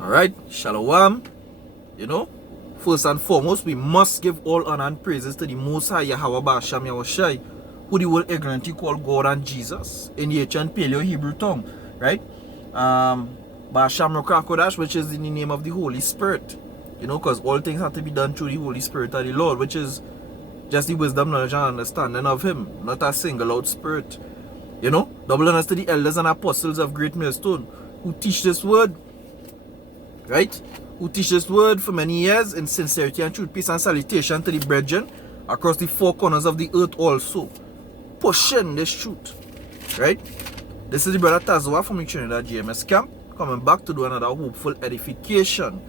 Alright, Shalom. You know, first and foremost, we must give all honor and praises to the Most High Yahweh Ba'asham Yahushai, who the world ignorantly call God and Jesus in the ancient Paleo Hebrew tongue, right? Ba'asham Rokakodash, which is in the name of the Holy Spirit, you know, because all things have to be done through the Holy Spirit of the Lord, which is just the wisdom, knowledge, and understanding of Him, not a single out spirit. You know, double honors to the elders and apostles of Great Millstone who teach this word, right? Who teach this word for many years in sincerity and truth, peace and salutation to the brethren across the four corners of the earth also, pushing this truth, right? This is the brother Tazwa from the Trinidad GMS camp, coming back to do another hopeful edification,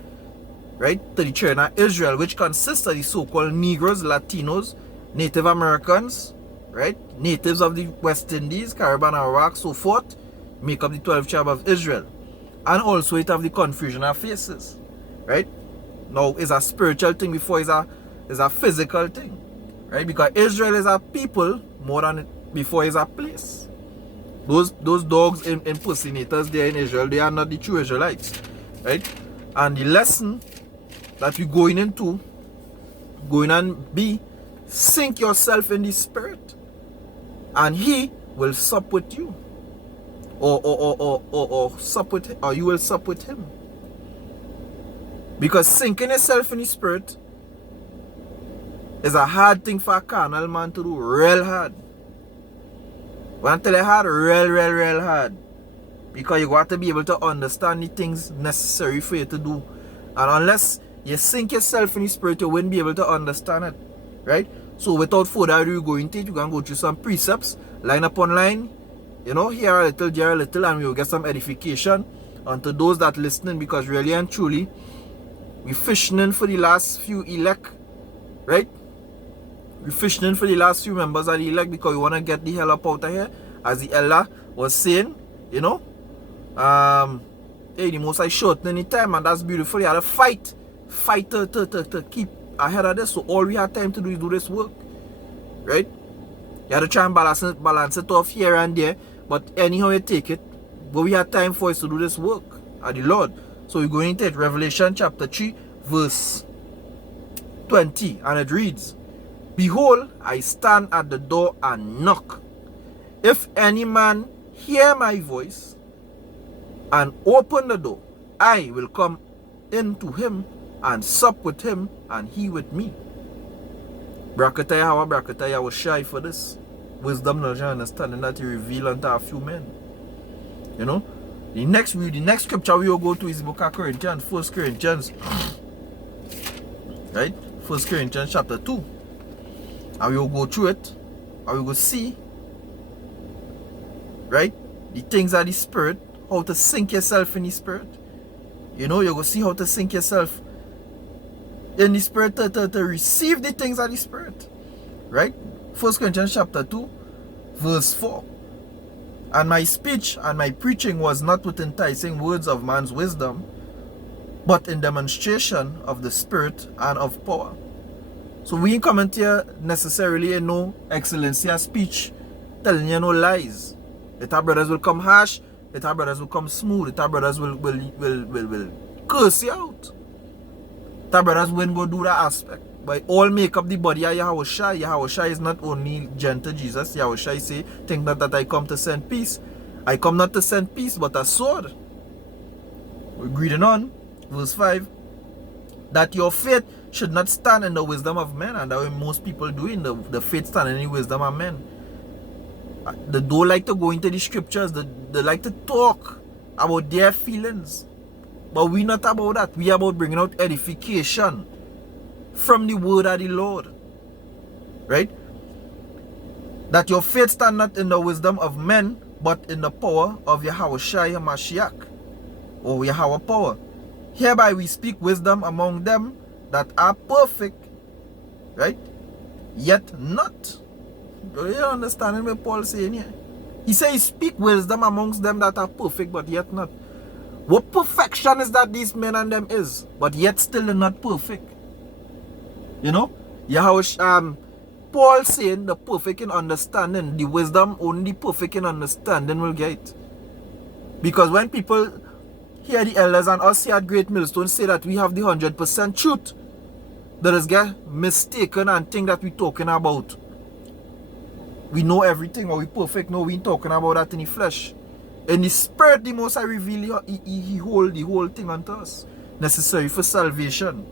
right? To the children of Israel, which consists of the so-called Negroes, Latinos, Native Americans, right? Natives of the West Indies, Caribbean, Iraq, so forth, make up the 12 tribe of Israel. And also it have the confusion of faces, right? Now it's a spiritual thing before it's a physical thing, right? Because Israel is a people more than before it's a place. Those dogs impersonators there in Israel, they are not the true Israelites, right? And the lesson that we're going into, going and be, sink yourself in the spirit, and He will sup with you. Or sup with, or you will sup with Him. Because sinking yourself in the spirit is a hard thing for a carnal man to do, real hard. When I tell you hard, real hard. Because you got to be able to understand the things necessary for you to do. And unless you sink yourself in the spirit, you won't be able to understand it, right? So without further ado, go into it. You're going to go through some precepts, line upon line, you know, here a little, there a little, and we'll get some edification unto those that listening, because really and truly, we're fishing for the last few elect, right? We're fishing for the last few members of the elect because we want to get the hell up out of here. As the elder was saying, you know, hey, the Most High shortening the time, and that's beautiful. You had to fight to keep ahead of this. So all we have time to do is do this work, right? You have to try and balance it off here and there, but anyhow you take it, what we have time for is to do this work of the Lord. So we're going into it, Revelation chapter 3, verse 20, and it reads, "Behold, I stand at the door and knock. If any man hear my voice and open the door, I will come into him and sup with him, and he with me." Brakataya Hawa, Brakataya was shy for this wisdom, knowledge, and understanding that He revealed unto a few men. You know, the next scripture we will go to is the book of Corinthians, 1 Corinthians, right? 1 Corinthians chapter 2. And we will go through it, and we will see, right, the things of the Spirit, how to sink yourself in the Spirit. You know, you will see how to sink yourself in the Spirit to receive the things of the Spirit, right? 1 Corinthians chapter 2, verse 4. "And my speech and my preaching was not with enticing words of man's wisdom, but in demonstration of the Spirit and of power." So we ain't coming here necessarily in no excellency of speech, telling you no lies. That our brothers will come harsh, that our brothers will come smooth, that our brothers will curse you out. That our brothers won't go do that aspect. But all make up the body of Yahushua. Yahushua is not only gentle Jesus. Yahushua say, "Think not that I come to send peace. I come not to send peace, but a sword." We're reading on, verse 5. "That your faith should not stand in the wisdom of men," and that way most people do in the faith stand in the wisdom of men. They don't like to go into the scriptures. They like to talk about their feelings. But we're not about that. We're about bringing out edification from the word of the Lord, right? "That your faith stand not in the wisdom of men, but in the power of Yahushua HaMashiach," or Yahweh power. "Hereby we speak wisdom among them that are perfect," right? "Yet not." Do you understand what Paul is saying here? He says, "Speak wisdom amongst them that are perfect, but yet not." What perfection is that these men and them is, but yet still they're not perfect? You know? Paul saying the perfect in understanding, the wisdom only perfect in understanding will get. Because when people hear the elders and us here at Great Millstone say that we have the 100% truth, let us get mistaken and think that we're talking about we know everything or we perfect. No, we ain't talking about that in the flesh. In the spirit, the Most High reveal he hold the whole thing unto us, necessary for salvation.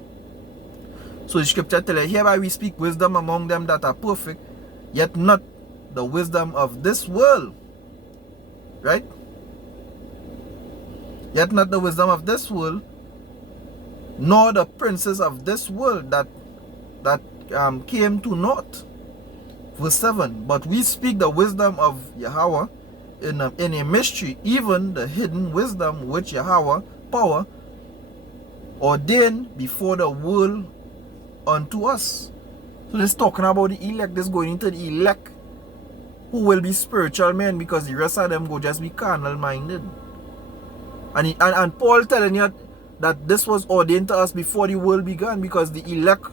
So the scripture tells us, hereby we speak wisdom among them that are perfect, yet not the wisdom of this world. Right? Yet not the wisdom of this world, nor the princes of this world that came to naught. Verse 7, but we speak the wisdom of Yahweh in a mystery, even the hidden wisdom which Yahweh power ordained before the world unto us. So this talking about the elect, this going into the elect who will be spiritual men, because the rest of them go just be carnal minded. And Paul telling you that this was ordained to us before the world began, because the elect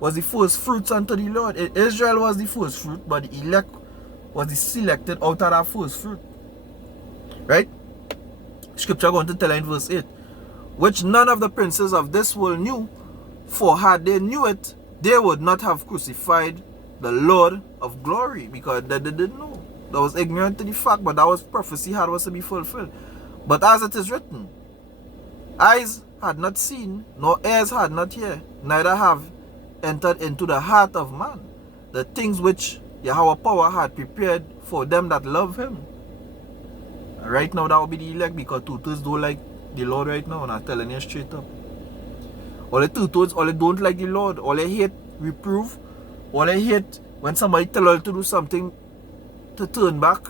was the first fruits unto the Lord. Israel was the first fruit, but the elect was the selected out of that first fruit. Right? Scripture going to tell in verse 8, which none of the princes of this world knew, for had they knew it, they would not have crucified the Lord of glory, because they didn't know. That was ignorant to the fact, but that was prophecy had was to be fulfilled. But as it is written, eyes had not seen, nor ears had not heard, neither have entered into the heart of man the things which Yahweh power had prepared for them that love him. And right now that will be the elect, because two-thirds don't like the Lord right now, and I'm telling you straight up. All the two-thirds, all they don't like the Lord, all they hate reproof, all they hate when somebody tell you to do something to turn back.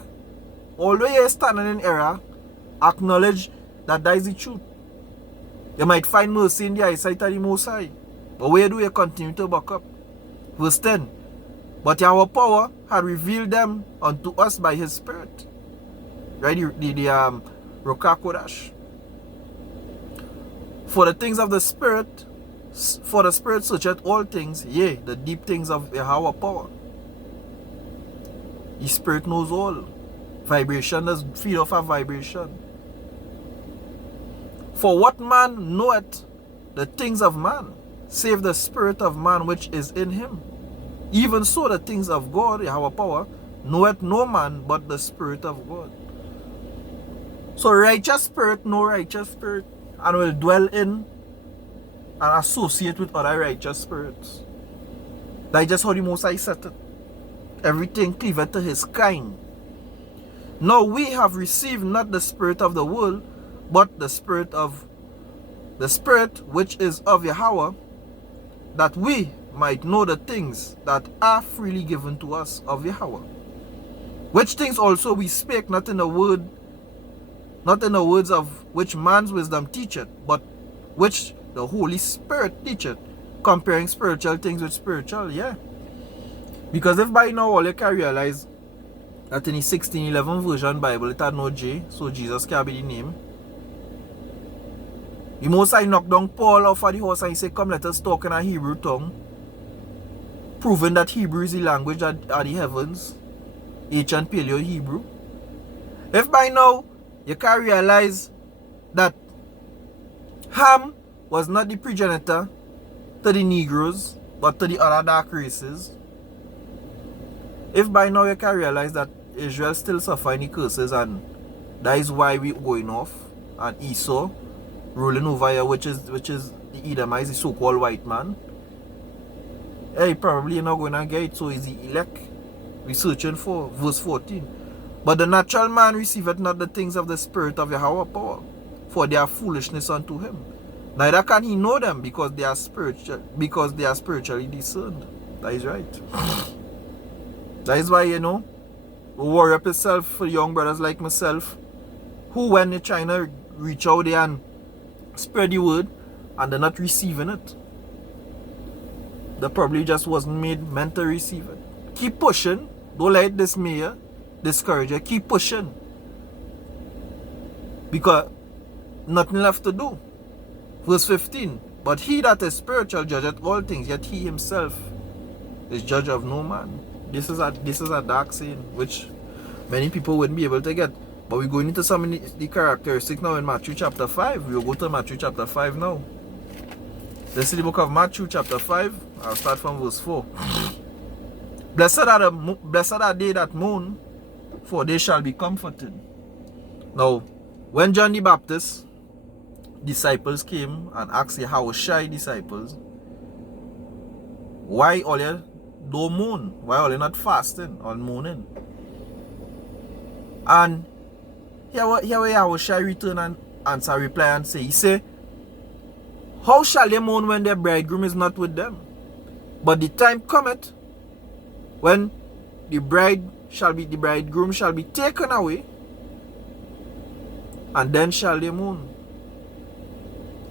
Although you're standing in error, acknowledge that that is the truth. You might find mercy in the eyesight of the Most High, but where do you continue to back up? Verse 10, but our power had revealed them unto us by his Spirit. Right, the Ruach HaKodesh. For the things of the Spirit, for the Spirit searcheth all things, yea, the deep things of Yahweh power. The Spirit knows all. Vibration does feed off a vibration. For what man knoweth the things of man, save the spirit of man which is in him? Even so the things of God, Yahweh power, knoweth no man but the Spirit of God. So righteous spirit, no righteous spirit, and will dwell in and associate with other righteous spirits. That's just how the Most High set it. Everything cleaveth to his kind. Now we have received not the spirit of the world, but the spirit which is of Yahweh, that we might know the things that are freely given to us of Yahweh. Which things also we spake not in the words of which man's wisdom teacheth, but which the Holy Spirit teacheth, comparing spiritual things with spiritual. Yeah. Because if by now all you can realize that in the 1611 version Bible it had no J, so Jesus can be the name. The Most High knocked down Paul off of the horse and he said, come let us talk in a Hebrew tongue, proving that Hebrew is the language of the heavens, ancient Paleo Hebrew. If by now you can realize that Ham was not the progenitor to the Negroes, but to the other dark races. If by now you can realize that Israel still suffering the curses, and that is why we going off, and Esau ruling over here, which is the Edomites, the so-called white man. Hey, probably you're not going to get it, so is the elect we're searching for. Verse 14. But the natural man receiveth not the things of the Spirit of Yahweh power, for they are foolishness unto him. Neither can he know them, because they are spiritually discerned. That is right. That is why, worry up yourself for young brothers like myself, who when they're trying to reach out there and spread the word, and they're not receiving it. They probably just wasn't meant to receive it. Keep pushing. Don't let it dismay you, discourage you. Keep pushing. Because nothing left to do. Verse 15. But he that is spiritual judgeth all things, yet he himself is judge of no man. This is a dark saying, which many people wouldn't be able to get. But we're going into some of the characteristics now in Matthew chapter 5. We'll go to Matthew chapter 5 now. Let's see the book of Matthew chapter 5. I'll start from verse 4. Blessed are they that mourn, for they shall be comforted. Now, when John the Baptist disciples came and asked the Yahushua disciples, why all you don't mourn? Why are you not fasting or mourning? And here Yahushua return and answer, reply and say, he say, how shall they mourn when their bridegroom is not with them? But the time cometh when the bridegroom shall be taken away, and then shall they mourn.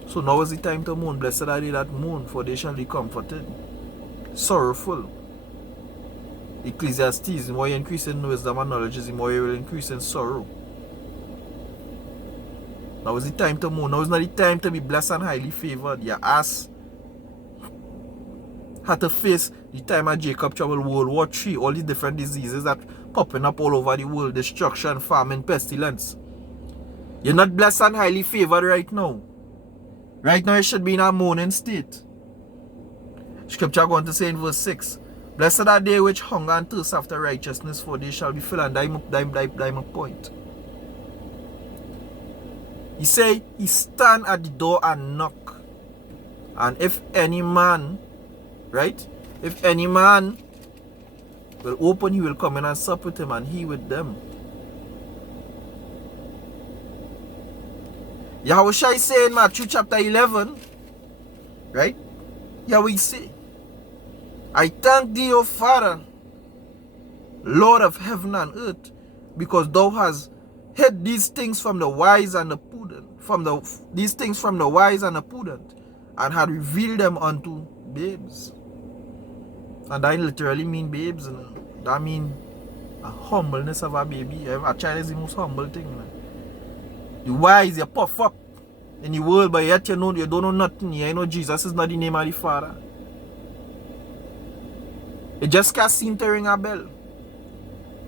So now is the time to mourn. Blessed are they that mourn, for they shall be comforted. Sorrowful. Ecclesiastes, the more you increase in wisdom and knowledge, the more you will increase in sorrow. Now is the time to mourn. Now is not the time to be blessed and highly favored. Your ass had to face the time of Jacob trouble, World War III, all these different diseases that popping up all over the world, destruction, famine, pestilence. You're not blessed and highly favored right now. Right now you should be in a mourning state. Scripture going to say in verse 6, blessed are they which hunger and thirst after righteousness, for they shall be filled. And dime point. He say, he stand at the door and knock. And if any man, right? If any man will open, he will come in and sup with him, and he with them. Yahushua say in Matthew chapter 11, right? Here we see, I thank thee, O Father, Lord of heaven and earth, because thou hast hid these things from the wise and the prudent, these things from the wise and the prudent, and had revealed them unto babes. And I literally mean babes, and that mean a humbleness of a baby. A child is the most humble thing. Man. The wise, you puff up in the world, but yet you don't know nothing. You know Jesus is not the name of the Father. It just can't seem to ring a bell.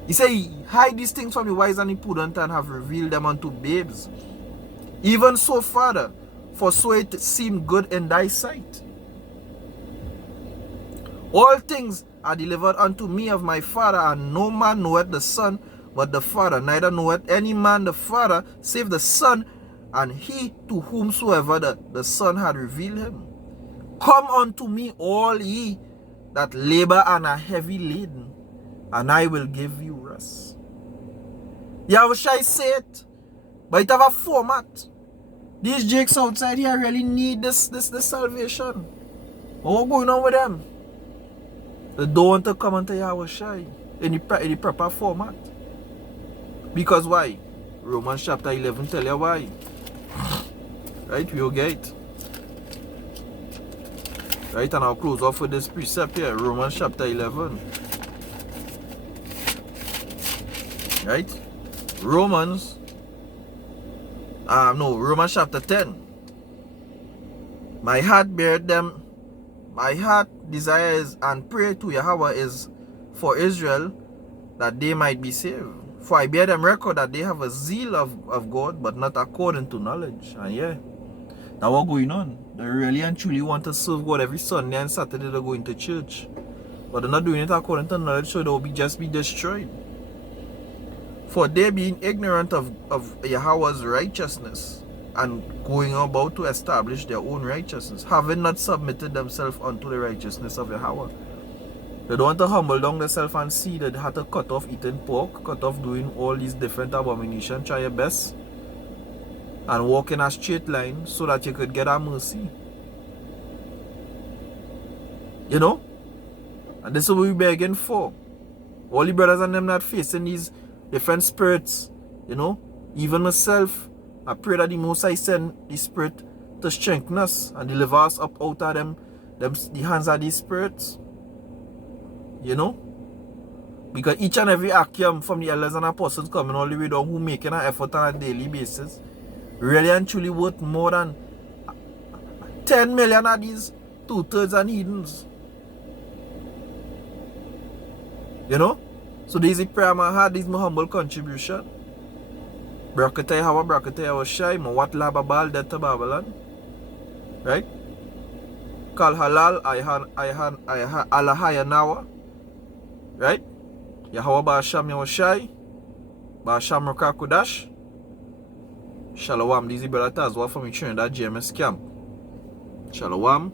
He say, hide these things from the wise and the prudent, and have revealed them unto babes. Even so, Father, for so it seemed good in thy sight. All things are delivered unto me of my Father, and no man knoweth the Son but the Father, neither knoweth any man the Father save the Son, and he to whomsoever the Son had revealed him. Come unto me, all ye that labor and are heavy laden, and I will give you rest. Yahushua say it, but it have a format. These jakes outside here really need this salvation. But what's going on with them? They don't want to come unto Yahushua in the proper format. Because why? Romans chapter 11 tell you why. Right? We'll get it. Right? And I'll close off with this precept here. Romans chapter 11. Right? Romans chapter 10. My heart desires and pray to Yahweh is for Israel, that they might be saved. For I bear them record that they have a zeal of God, but not according to knowledge. And yeah, now what's going on? They really and truly want to serve God every Sunday and Saturday. They're going to church, but they're not doing it according to knowledge, so they'll just be destroyed. For they being ignorant of Yahweh's righteousness, and going about to establish their own righteousness, having not submitted themselves unto the righteousness of Yahweh. They don't want to humble down themselves and see that they have to cut off eating pork, cut off doing all these different abominations, try your best, and walk in a straight line so that you could get a mercy. You know? And this is what we're begging for. All the brothers and them that facing these different spirits, you know, even myself, I pray that the Most High send the Spirit to strengthen us and deliver us up out of them the hands of these spirits. You know? Because each and every action from the elders and apostles coming all the way down, who making an effort on a daily basis, really and truly worth more than 10 million of these 2/3 and heathens. You know? So this is a prayer my heart, this is my humble contribution. Brakatay Hawa Brakatay Hawa Shai, Mawat Lababal Deta Babylon. Right? Kal Halal, Ayhan Alahaya Nawa. Right? Yahwa Basham Yawa Shai, Basham Rakakudash. Shalom, these brother Taz, what from Trinidad GMS camp. Shalom.